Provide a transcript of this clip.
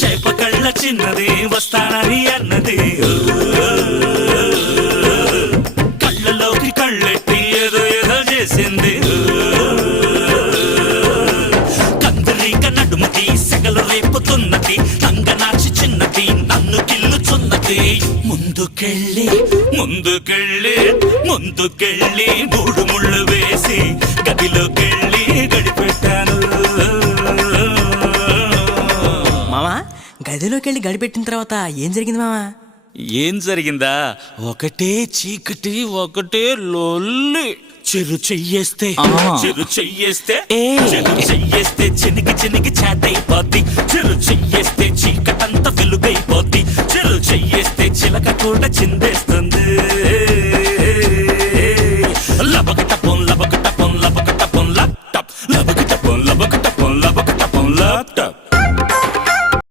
చేప కళ్ళ చిన్నది వస్తానని అన్నది కళ్ళలోకి కళ్ళెట్టి ఏదో ఏదో చేసింది కందిరీక నడుముకి సెగలు రేపుతున్నది నంగనాచి చిన్నది నన్ను గిల్లుచున్నది ముందుకెళ్ళి ముందుకెళ్ళి ముందుకెళ్ళి మూడు ముళ్ళు వేసి గదిలోకెళ్ళి గడిపెట్టాను. మామా గదిలోకి వెళ్ళి గడిపెట్టిన తర్వాత ఏం జరిగింది మామా? ఏం జరిగిందా? ఒకటే చీకటి ఒకటే లొల్లి. చెరు చెయ్యేస్తే చినికి చినికి చాటైపోద్ది. చెరు చెయ్యేస్తే చీకటంతా వెలుగైపోద్ది. చెరు చెయ్యేస్తే చిలక కూడా చిందే